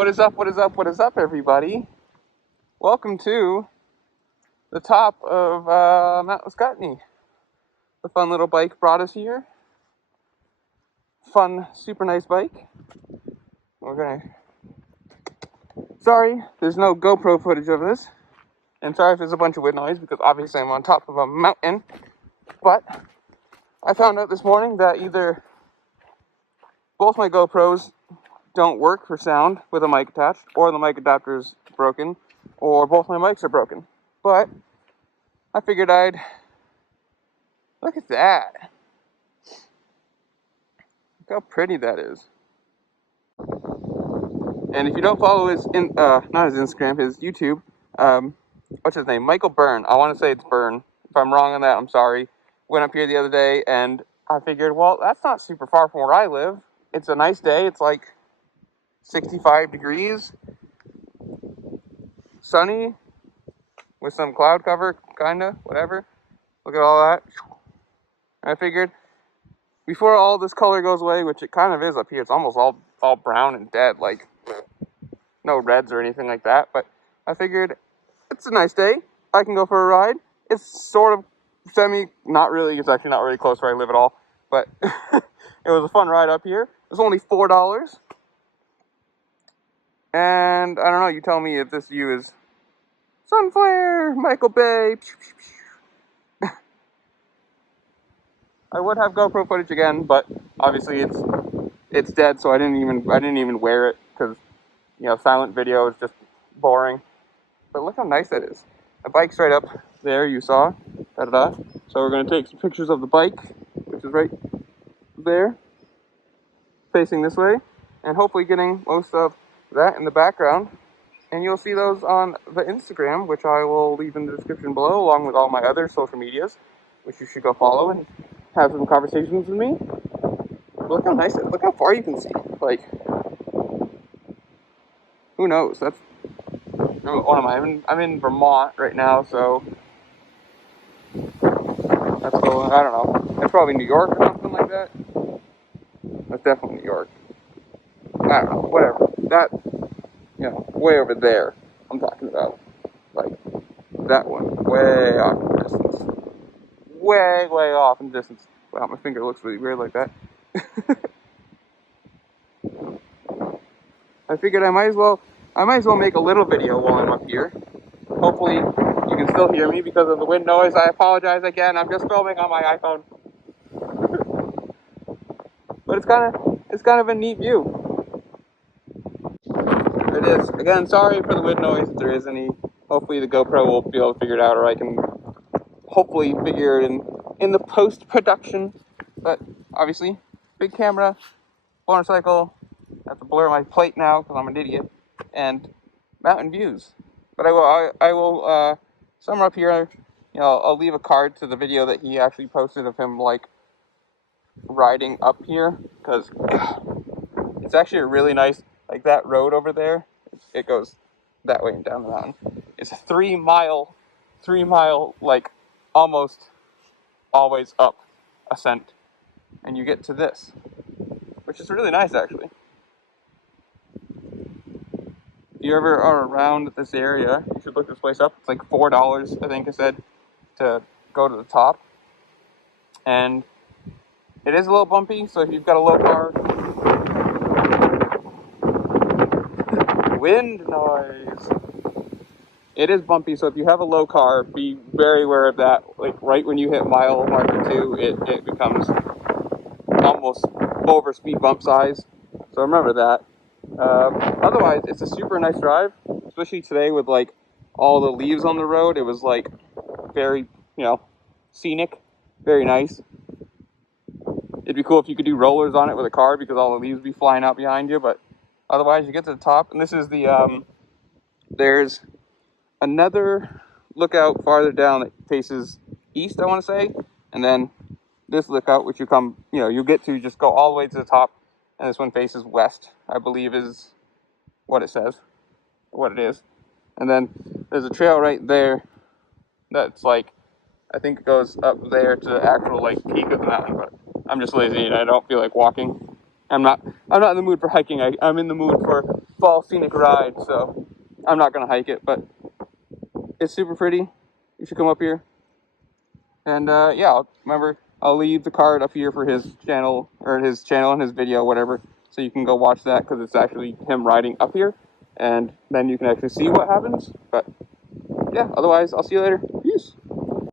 What is up, what is up, what is up, everybody? Welcome to the top of Mount Ascutney. The fun little bike brought us here. Fun, super nice bike. Sorry, there's no GoPro footage of this. And sorry if there's a bunch of wind noise, because obviously I'm on top of a mountain. But I found out this morning that either both my GoPros don't work for sound with a mic attached, or the mic adapter's broken, or both my mics are broken. But I figured I'd look at that. Look how pretty that is. And if you don't follow his not his Instagram, his YouTube, what's his name? Michael Byrne. I want to say it's Byrne. If I'm wrong on that, I'm sorry. Went up here the other day and I figured, well, that's not super far from where I live. It's a nice day. It's like 65 degrees, sunny, with some cloud cover, kinda, whatever. Look at all that. I figured, before all this color goes away, which it kind of is up here, it's almost all brown and dead, like, no reds or anything like that, but I figured, it's a nice day, I can go for a ride. It's sort of not really, it's actually not really close where I live at all, but it was a fun ride up here. It was only $4. And I don't know, you tell me if this view is sun flare, Michael Bay. I would have GoPro footage again, but obviously it's dead, so I didn't even wear it because, you know, silent video is just boring. But look how nice that is. The bike's right up there, you saw. Da-da-da. So we're gonna take some pictures of the bike, which is right there, facing this way, and hopefully getting most of that in the background, and you'll see those on the Instagram, which I will leave in the description below, along with all my other social medias, which you should go follow and have some conversations with me. Look how nice it is. Look how far you can see. Like, who knows? What am I? I'm in Vermont right now, so that's cool. I don't know. That's probably New York or something like that. That's definitely New York. I don't know. Whatever. That, you know, way over there, I'm talking about, like, that one, way off in the distance, way off in the distance. Wow, my finger looks really weird like that. I figured I might as well make a little video while I'm up here. Hopefully, you can still hear me because of the wind noise. I apologize again, I'm just filming on my iPhone. But it's kind of a neat view. It is. Again, sorry for the wind noise if there is any. Hopefully the GoPro will be able to figure it out, or I can hopefully figure it in the post-production. But obviously, big camera, motorcycle, I have to blur my plate now because I'm an idiot, and mountain views. But I will somewhere up here, you know, I'll leave a card to the video that he actually posted of him, like, riding up here, because it's actually a really nice, like, that road over there, it goes that way and down the mountain. It's a 3 mile, like, almost always up ascent, and you get to this, which is really nice, actually. If you ever are around this area, you should look this place up. It's like $4, I think I said, to go to the top, and it is a little bumpy, so if you've got a low car, wind noise. It is bumpy, so if you have a low car, be very aware of that. Like, right when you hit mile marker 2, it becomes almost over speed bump size. So remember that. Otherwise, it's a super nice drive, especially today with, like, all the leaves on the road. It was, like, very, you know, scenic, very nice. It'd be cool if you could do rollers on it with a car, because all the leaves would be flying out behind you, but otherwise you get to the top, and this is the, there's another lookout farther down that faces east, I want to say, and then this lookout, which you get to just go all the way to the top, and this one faces west, I believe is what it says, what it is. And then there's a trail right there that's, like, I think it goes up there to the actual, like, peak of the mountain, but I'm just lazy and I don't feel like walking. I'm not in the mood for hiking. I'm in the mood for fall scenic ride, so I'm not gonna hike it, but it's super pretty. You should come up here. And yeah, remember, I'll leave the card up here for his channel, and his video, whatever, so you can go watch that, because it's actually him riding up here, and then you can actually see what happens. But yeah, otherwise, I'll see you later.